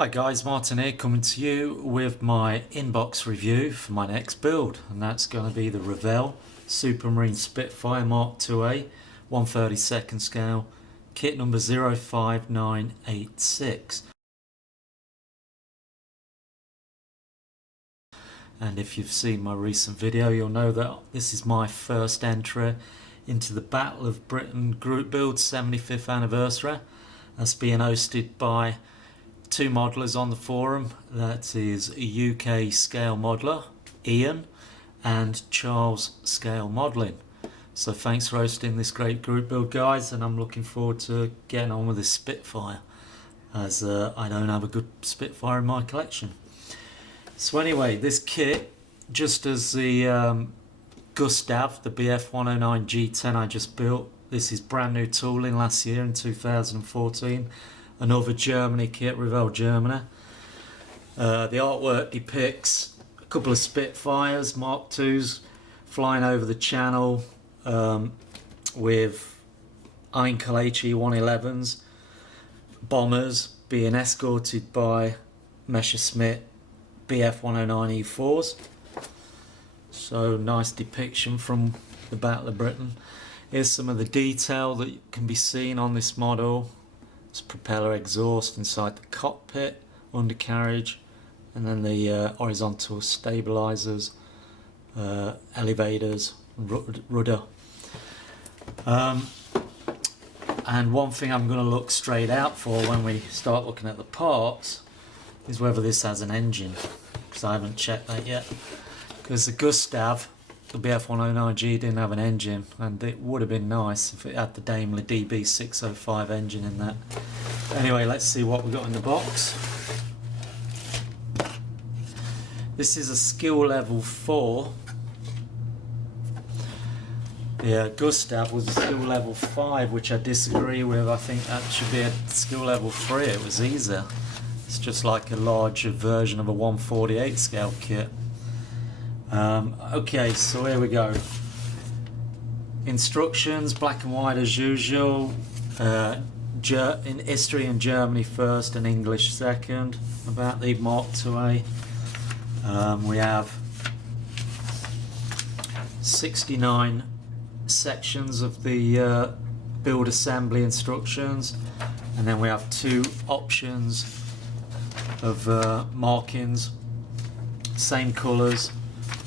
Hi guys, Martin here, coming to you with my inbox review for my next build, and that's going to be the Revell Supermarine Spitfire Mk.IIa 1/32 scale, kit number 05986. And if you've seen my recent video, you'll know that this is my first entry into the Battle of Britain group build 75th anniversary. That's being hosted by two modelers on the forum. That is UKscaleModeller, Ian, and CharlesScaleModelling. So thanks for hosting this great group build, guys, and I'm looking forward to getting on with this Spitfire, as I don't have a good Spitfire in my collection. So anyway, this kit, just as the Gustav, the BF109 G10 I just built, this is brand new tooling last year in 2014. Another Germany kit, Revell Germany. The artwork depicts a couple of Spitfires, Mark IIs, flying over the channel with UKscaleModeller 111s, bombers being escorted by Messerschmitt BF109 E4s. So nice depiction from the Battle of Britain. Here's some of the detail that can be seen on this model. It's propeller exhaust inside the cockpit, undercarriage, and then the horizontal stabilizers, elevators, rudder. And one thing I'm going to look straight out for when we start looking at the parts is whether this has an engine, because I haven't checked that yet. Because the Gustav, the BF109G, didn't have an engine, and it would have been nice if it had the Daimler DB605 engine in that. Anyway, let's see what we got in the box. This is a skill level 4. Yeah, Gustav was a skill level 5, which I disagree with. I think that should be a skill level 3. It was easier. It's just like a larger version of a 1/48 scale kit. Okay, so here we go. Instructions, black and white as usual. In history in Germany first and English second about the Mk.IIa. We have 69 sections of the build assembly instructions, and then we have 2 options of markings, same colours,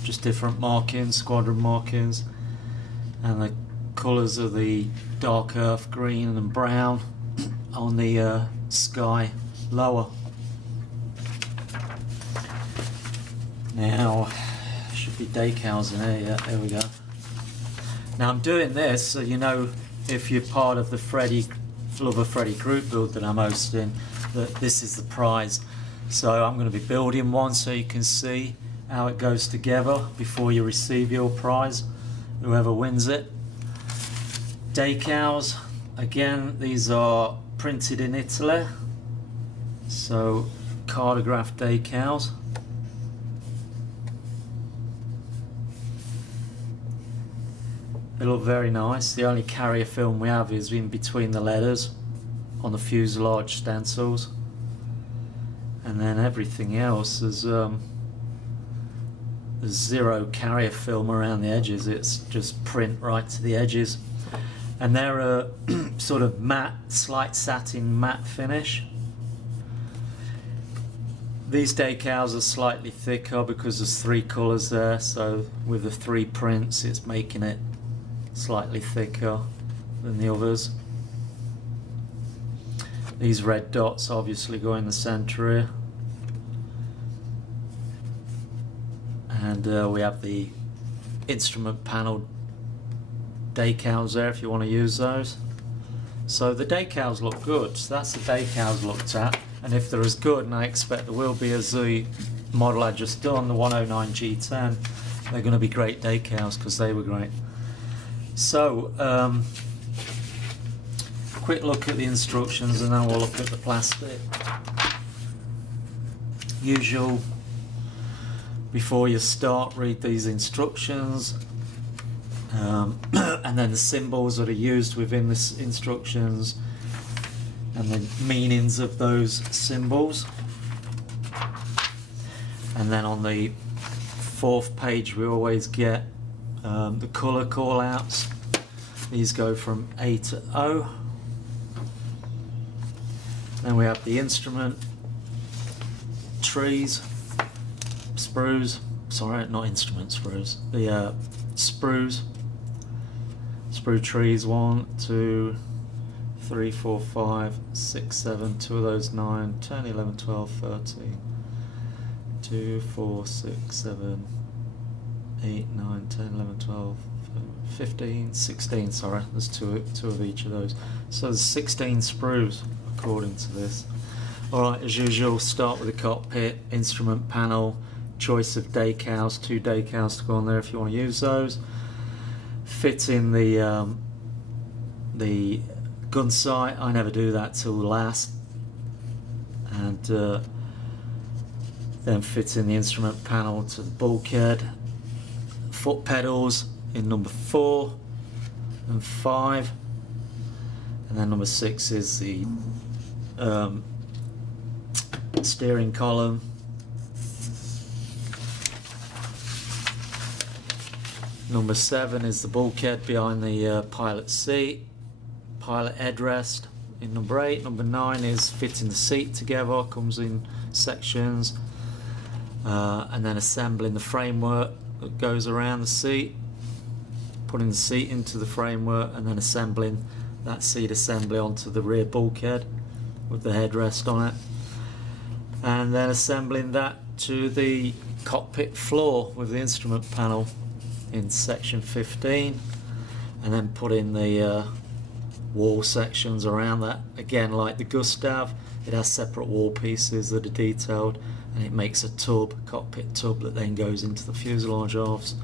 just different markings, squadron markings, and the colours are the dark earth green and brown on the sky lower. Now, should be decals in here, yeah, there we go. Now I'm doing this so you know, if you're part of the Lover Freddy group build that I'm hosting, that this is the prize. So I'm going to be building one so you can see how it goes together before you receive your prize, whoever wins it. Decals, again, these are printed in Italy, so cardograph decals. They look very nice. The only carrier film we have is in between the letters on the fuselage stencils, and then everything else is there's zero carrier film around the edges. It's just print right to the edges, and they're a sort of matte, slight satin matte finish. These decals are slightly thicker because there's 3 colours there, so with the 3 prints it's making it slightly thicker than the others. These red dots obviously go in the centre here. And we have the instrument panel decals there if you want to use those. So the decals look good. So that's the decals looked at, and if they're as good, and I expect there will be, as the model I just done, the 109 G10, they're going to be great decals because they were great. So quick look at the instructions and then we'll look at the plastic. Usual, before you start, read these instructions, and then the symbols that are used within the instructions and the meanings of those symbols. And then on the fourth page we always get the colour call outs. These go from A to O. Then we have the instrument trees, sprues, sorry, not instrument sprues, the sprues, sprue trees, 1, 2, 3, 4, 5, 6, 7, 2 of those 9, 10, 11, 12, 13, 2, 4, 6, 7, 8, 9, 10, 11, 12, 15, 16, sorry, there's two of each of those. So there's 16 sprues according to this. Alright, as usual, start with the cockpit, instrument panel, choice of decals, 2 decals to go on there if you want to use those. Fit in the gun sight, I never do that till last. And then fit in the instrument panel to the bulkhead. Foot pedals in number 4 and 5. And then number 6 is the steering column. Number 7 is the bulkhead behind the pilot seat, pilot headrest in number 8. Number 9 is fitting the seat together, comes in sections, and then assembling the framework that goes around the seat, putting the seat into the framework, and then assembling that seat assembly onto the rear bulkhead with the headrest on it, and then assembling that to the cockpit floor with the instrument panel in section 15, and then put in the wall sections around that. Again, like the Gustav, it has separate wall pieces that are detailed, and it makes a tub, cockpit tub, that then goes into the fuselage halves.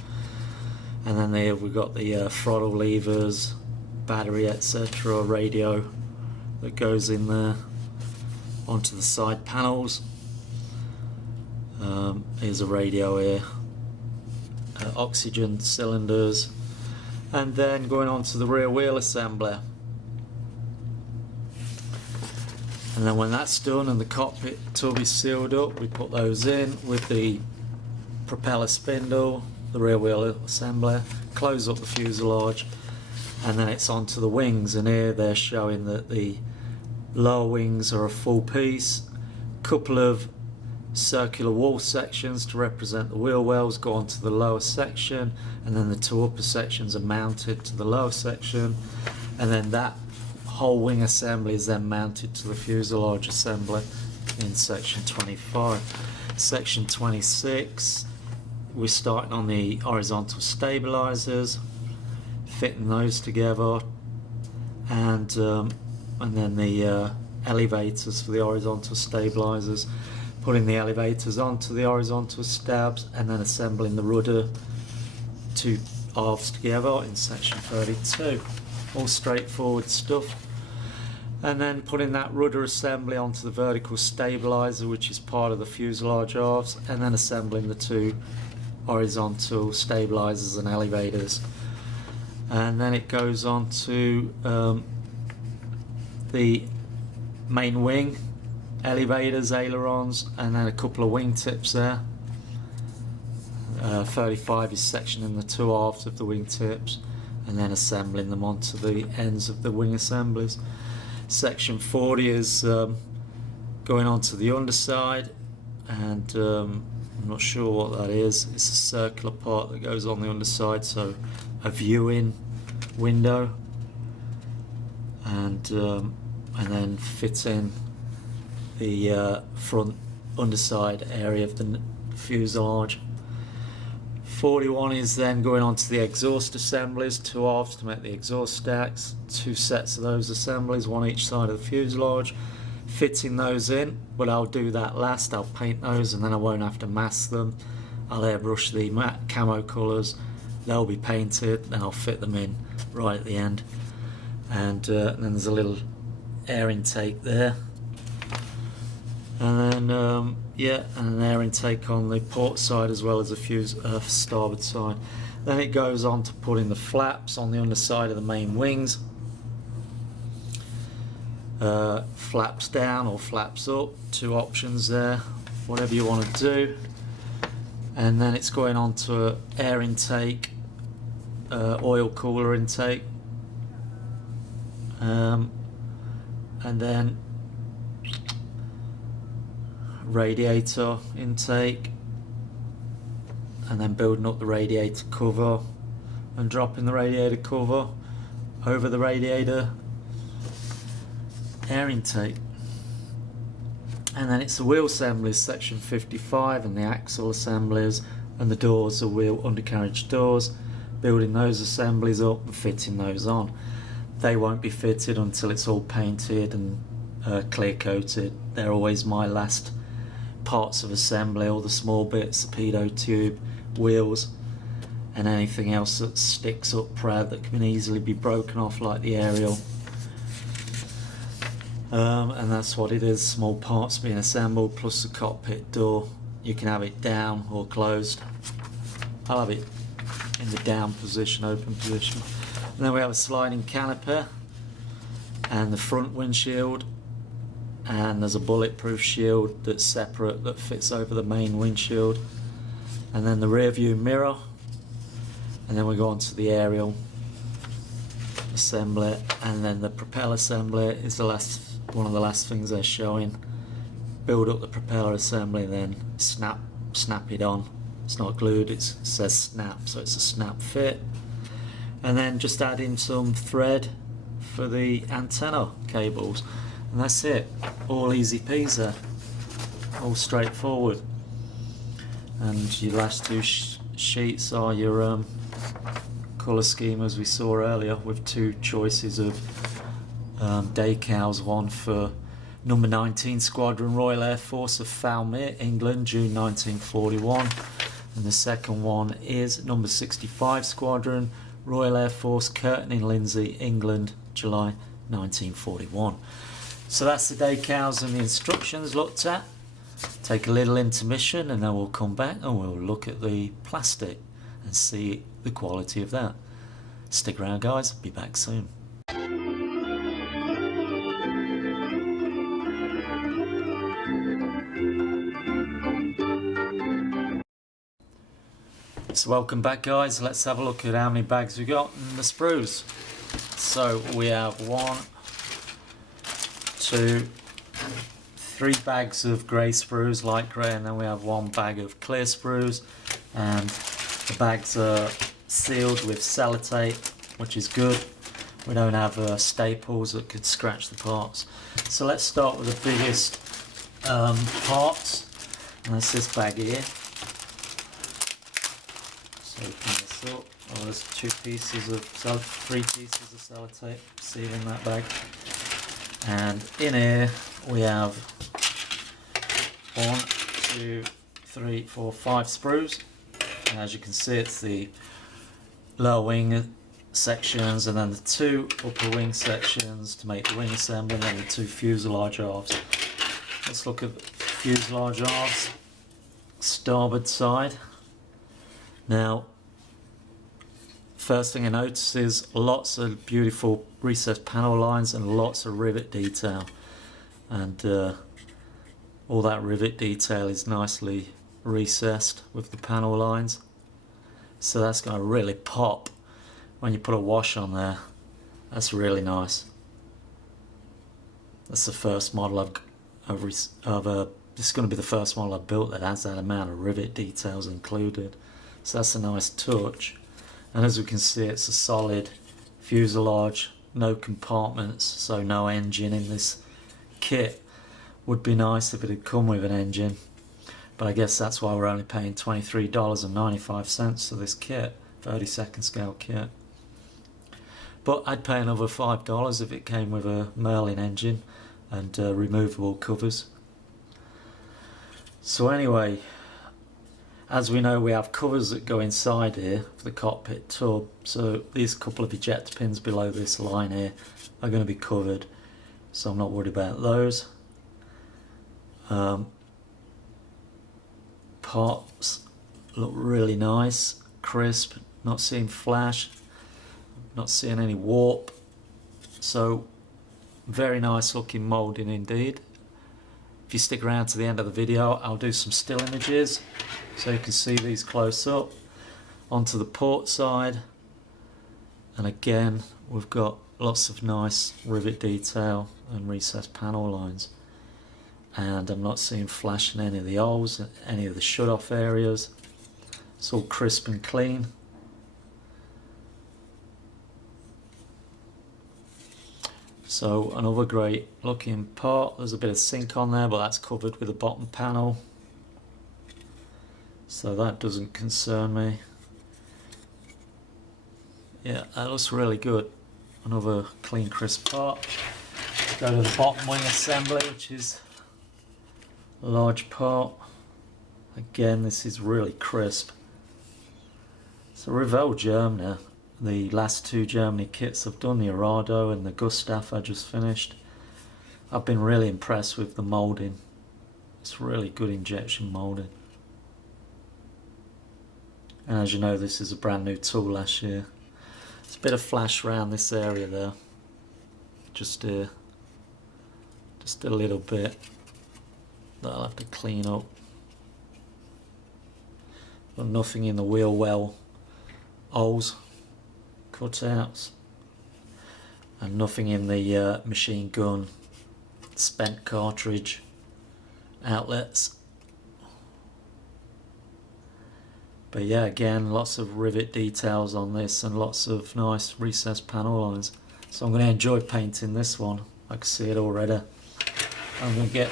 And then there we've got the throttle levers, battery, etc., radio that goes in there onto the side panels. Here's a radio here, oxygen cylinders, and then going on to the rear wheel assembly. And then when that's done and the cockpit tub is sealed up, we put those in with the propeller spindle, the rear wheel assembly, close up the fuselage, and then it's onto the wings. And here they're showing that the lower wings are a full piece, couple of circular wall sections to represent the wheel wells go onto the lower section, and then the 2 upper sections are mounted to the lower section, and then that whole wing assembly is then mounted to the fuselage assembly in section 25. Section 26, we're starting on the horizontal stabilizers, fitting those together, and then the elevators for the horizontal stabilizers, putting the elevators onto the horizontal stabs, and then assembling the rudder 2 halves together in section 32. All straightforward stuff. And then putting that rudder assembly onto the vertical stabilizer, which is part of the fuselage halves, and then assembling the 2 horizontal stabilizers and elevators. And then it goes on to the main wing, elevators, ailerons, and then a couple of wing tips there. 35 is sectioning the 2 halves of the wing tips and then assembling them onto the ends of the wing assemblies. Section 40 is going on to the underside, and I'm not sure what that is. It's a circular part that goes on the underside, so a viewing window, and then fitting the front underside area of the fuselage. 41 is then going on to the exhaust assemblies, 2 halves to make the exhaust stacks, 2 sets of those assemblies, 1 each side of the fuselage, fitting those in, but I'll do that last. I'll paint those and then I won't have to mask them. I'll airbrush the matte camo colours, they'll be painted, then I'll fit them in right at the end. And then there's a little air intake there, and then yeah, and an air intake on the port side as well as the starboard side. Then it goes on to putting the flaps on the underside of the main wings, flaps down or flaps up, 2 options there, whatever you want to do. and then it's going on to air intake, oil cooler intake, and then radiator intake, and then building up the radiator cover and dropping the radiator cover over the radiator air intake. And then it's the wheel assemblies, section 55, and the axle assemblies and the doors, the wheel undercarriage doors, building those assemblies up and fitting those on. They won't be fitted until it's all painted and clear coated. They're always my last parts of assembly, all the small bits, the pedo tube, wheels, and anything else that sticks up proud that can easily be broken off, like the aerial. And that's what it is, small parts being assembled, plus the cockpit door. You can have it down or closed. I'll have it in the down position, open position. And then we have a sliding canopy and the front windshield, and there's a bulletproof shield that's separate that fits over the main windshield, and then the rear view mirror, and then we go on to the aerial assembly, and then the propeller assembly is the last, one of the last things they're showing. Build up the propeller assembly, then snap it on. It's not glued, it says snap, so it's a snap fit. And then just add in some thread for the antenna cables, and that's it. All easy peasy, all straightforward. And your last two sheets are your colour scheme, as we saw earlier, with two choices of decals, one for number 19 Squadron, Royal Air Force of Falmere, England, June 1941, and the second one is number 65 Squadron, Royal Air Force, Curtin in Lindsay, England, July 1941. So that's the decals and the instructions looked at. Take a little intermission and then we'll come back and we'll look at the plastic and see the quality of that. Stick around guys, be back soon. So welcome back guys, let's have a look at how many bags we got in the sprues. So we have 1, 2, 3 bags of grey sprues, light grey, and then we have 1 bag of clear sprues, and the bags are sealed with sellotape, which is good. We don't have staples that could scratch the parts. So let's start with the biggest parts, and that's this bag here. So open this up. Oh, there's 3 pieces of sellotape sealing that bag. And in here we have 1, 2, 3, 4, 5 sprues. And as you can see, it's the lower wing sections and then the 2 upper wing sections to make the wing assembly, and then the 2 fuselage halves. Let's look at the fuselage halves. Starboard side. Now, first thing I notice is lots of beautiful recessed panel lines and lots of rivet detail, and all that rivet detail is nicely recessed with the panel lines, so that's going to really pop when you put a wash on there. That's really nice. That's the first model this is going to be the first model I've built that has that amount of rivet details included, so that's a nice touch. And as we can see, it's a solid fuselage, no compartments, so no engine in this kit. Would be nice if it had come with an engine, but I guess that's why we're only paying $23.95 for this kit, 32nd scale kit. But I'd pay another $5 if it came with a Merlin engine and removable covers. So anyway, as we know, we have covers that go inside here for the cockpit tub, so these couple of ejector pins below this line here are going to be covered, so I'm not worried about those. Parts look really nice, crisp, not seeing flash, not seeing any warp, so very nice looking moulding indeed. If you stick around to the end of the video, I'll do some still images So you can see these close up. Onto the port side, and again we've got lots of nice rivet detail and recessed panel lines, and I'm not seeing flash in any of the holes, any of the shut off areas. It's all crisp and clean. So another great looking part. There's a bit of sink on there, but that's covered with a bottom panel, so that doesn't concern me. Yeah, that looks really good. Another clean, crisp part. Go to the bottom wing assembly, which is a large part. Again, this is really crisp. So Revell Germany, the last two Germany kits I've done, the Arado and the Gustav I just finished. I've been really impressed with the moulding. It's really good injection moulding. And as you know, this is a brand new tool last year. There's a bit of flash around this area there. Just a little bit that I'll have to clean up. But nothing in the wheel well holes, cutouts, and nothing in the machine gun spent cartridge outlets. But yeah, again, lots of rivet details on this and lots of nice recessed panel lines. So I'm going to enjoy painting this one. I can see it already. I'm going to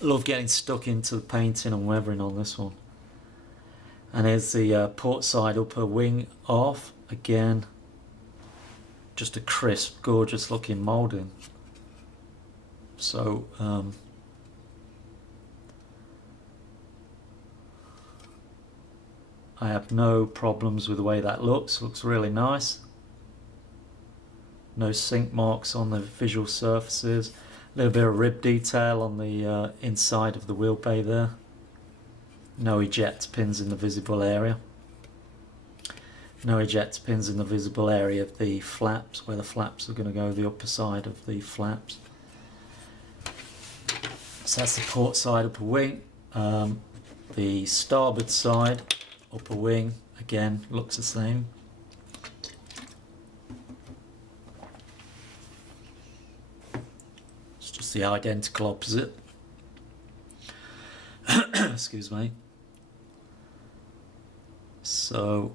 love getting stuck into the painting and weathering on this one. And here's the port side upper wing off. Again, just a crisp, gorgeous looking moulding. So I have no problems with the way that looks. Looks really nice. No sink marks on the visual surfaces. A little bit of rib detail on the inside of the wheel bay there. No eject pins in the visible area. No eject pins in the visible area of the flaps, where the flaps are going to go, the upper side of the flaps. So that's the port side upper wing. The starboard side upper wing, again, looks the same. It's just the identical opposite. Excuse me. So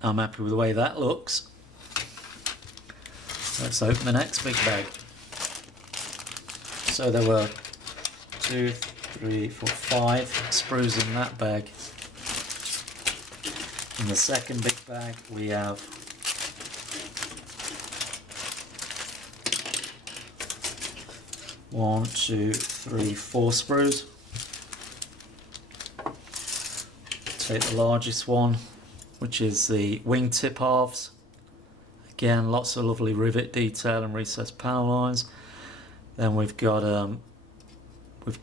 I'm happy with the way that looks. Let's open the next big bag. So there were 2, 3, 4, 5 sprues in that bag. In the second big bag we have 1, 2, 3, 4 sprues. Take the largest one, which is the wingtip halves. Again, lots of lovely rivet detail and recessed panel lines. Then we've got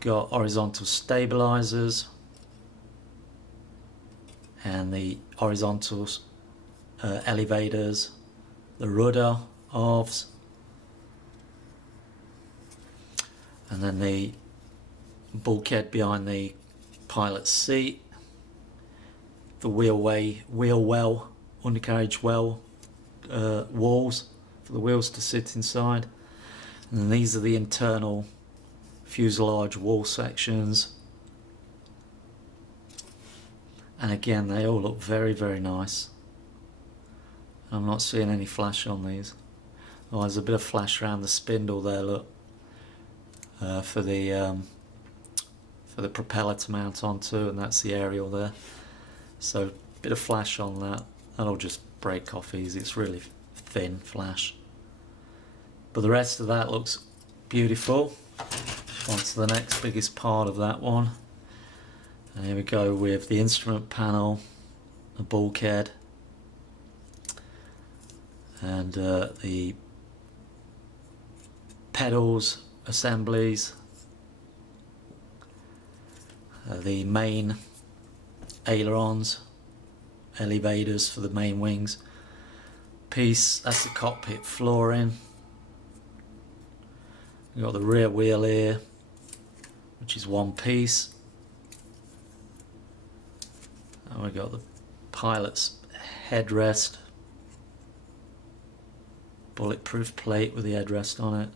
horizontal stabilizers and the horizontal elevators, the rudder halves, and then the bulkhead behind the pilot's seat, the wheel well, undercarriage well walls for the wheels to sit inside, and then these are the internal fuselage wall sections. And again, they all look very, very nice. I'm not seeing any flash on these. Oh, there's a bit of flash around the spindle there, look, for the propeller to mount onto, and that's the aerial there. So a bit of flash on that. That'll just break off easy. It's really thin flash. But the rest of that looks beautiful. On to the next biggest part of that one. And here we go with the instrument panel, the bulkhead, and the pedals, assemblies, the main ailerons, elevators for the main wings piece. That's the cockpit flooring. We've got the rear wheel here, which is one piece. we've got the pilot's headrest, bulletproof plate with the headrest on it,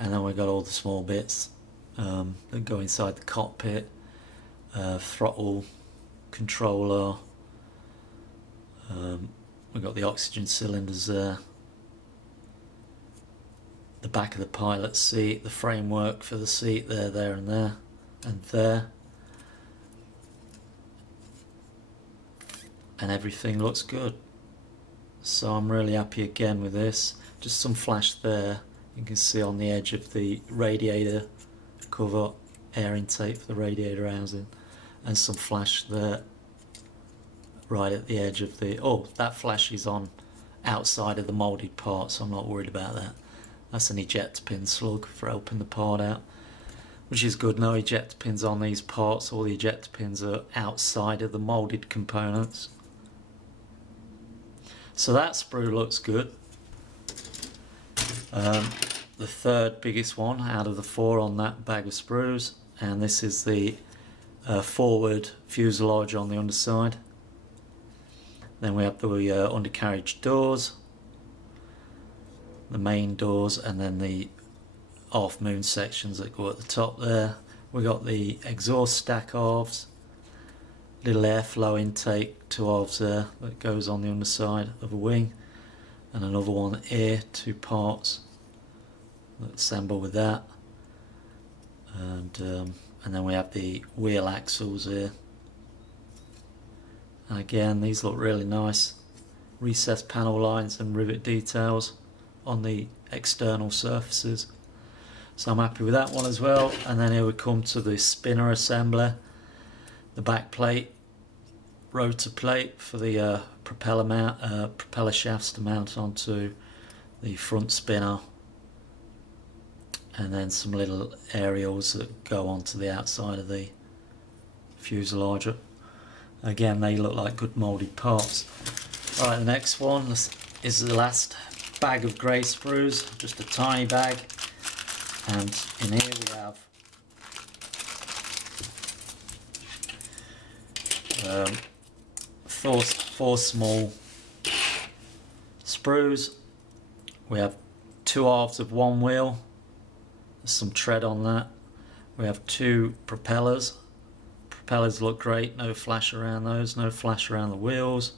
and then we've got all the small bits that go inside the cockpit, throttle controller, we've got the oxygen cylinders there, the back of the pilot's seat, the framework for the seat there and there and there, and everything looks good. So I'm really happy again with this. Just some flash there, you can see on the edge of the radiator cover, air intake for the radiator housing, and some flash there right at the edge of the, oh, that flash is on outside of the moulded part, so I'm not worried about that. That's an ejector pin slug for helping the part out, which is good. No ejector pins on these parts, all the ejector pins are outside of the moulded components. So that sprue looks good. The third biggest one out of the 4 on that bag of sprues, and this is the forward fuselage on the underside. Then we have the undercarriage doors, the main doors, and then the half moon sections that go at the top there. We got the exhaust stack halves, little airflow intake, 2 halves there that goes on the underside of a wing, and another one here, 2 parts that assemble with that, and then we have the wheel axles here. And again, these look really nice, recessed panel lines and rivet details on the external surfaces, so I'm happy with that one as well. And then here we come to the spinner assembler, the back plate, rotor plate for the propeller shafts to mount onto the front spinner, and then some little aerials that go onto the outside of the fuselage. Again, they look like good moulded parts. Right, the next one is the last bag of grey sprues, just a tiny bag, and in here we have four small sprues. We have 2 halves of one wheel, there's some tread on that. We have 2 propellers. Propellers look great, no flash around those, no flash around the wheels.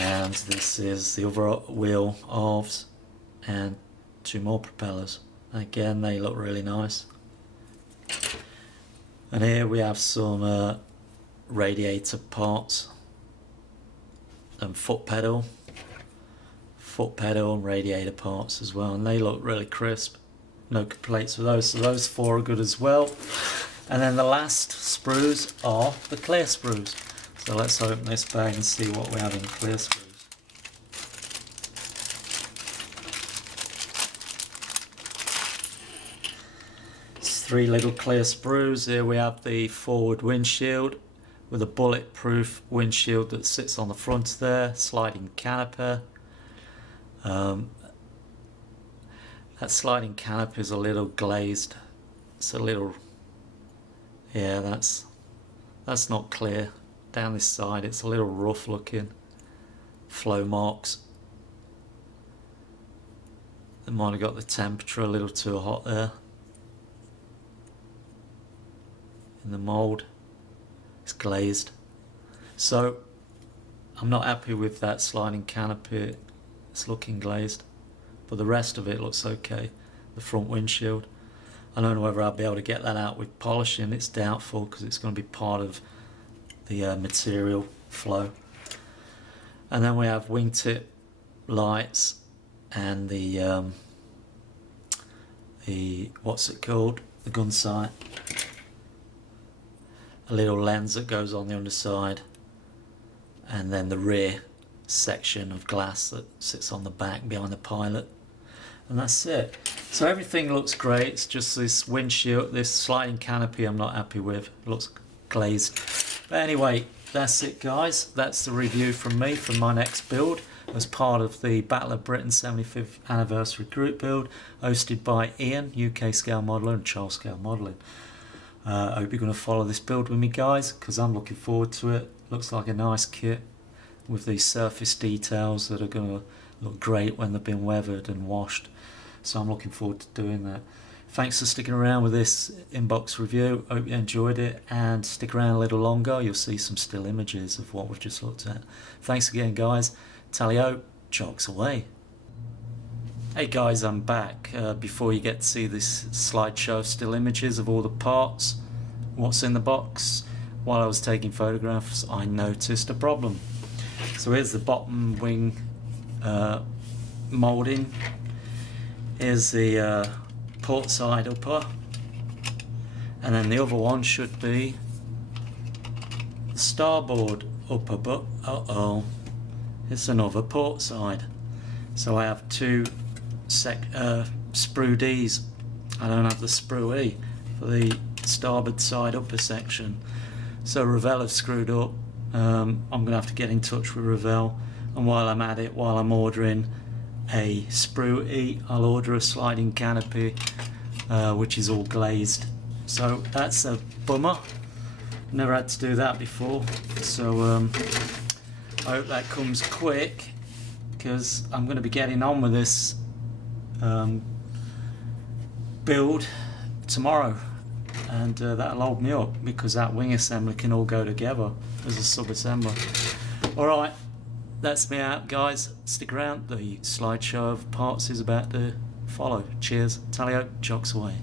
And this is the other wheel halves, and 2 more propellers. Again, they look really nice. And here we have some radiator parts and foot pedal and radiator parts as well, and they look really crisp. No complaints with those, so those 4 are good as well. And then the last sprues are the clear sprues. So let's open this bag and see what we have in clear sprues. It's 3 little clear sprues. Here we have the forward windshield with a bulletproof windshield that sits on the front there, sliding canopy. That sliding canopy is a little glazed. It's a little, yeah, that's not clear. Down this side it's a little rough looking. Flow marks. They might have got the temperature a little too hot there in the mould. It's glazed. So I'm not happy with that sliding canopy. It's looking glazed, but the rest of it looks okay. The front windshield, I don't know whether I'll be able to get that out with polishing. It's doubtful because it's going to be part of the material flow. And then we have wingtip lights and the what's it called? The gun sight. A little lens that goes on the underside, and then the rear section of glass that sits on the back behind the pilot, and that's it. So everything looks great. It's just this windshield, this sliding canopy I'm not happy with. It looks glazed. But anyway, that's it guys. That's the review from me for my next build as part of the Battle of Britain 75th anniversary group build hosted by Ian, UKscaleModeller, and CharlesScaleModelling. I hope you're going to follow this build with me, guys, because I'm looking forward to it. Looks like a nice kit with these surface details that are going to look great when they've been weathered and washed. So I'm looking forward to doing that. Thanks for sticking around with this inbox review. Hope you enjoyed it, and stick around a little longer. You'll see some still images of what we've just looked at. Thanks again, guys. Tally-ho, chalks away. Hey guys, I'm back. Before you get to see this slideshow of still images of all the parts, what's in the box, while I was taking photographs, I noticed a problem. So here's the bottom wing moulding. Here's the port side upper, and then the other one should be the starboard upper, but it's another port side. So I have two Sprue Ds. I don't have the Sprue E for the starboard side upper section. So Revell have screwed up. I'm going to have to get in touch with Revell, and while I'm at it, while I'm ordering a Sprue E, I'll order a sliding canopy which is all glazed. So that's a bummer. Never had to do that before, so I hope that comes quick, because I'm going to be getting on with this build tomorrow, and that'll hold me up, because that wing assembly can all go together as a sub-assembly. Alright, that's me out, guys. Stick around, the slideshow of parts is about to follow. Cheers, tally-ho, chocks away.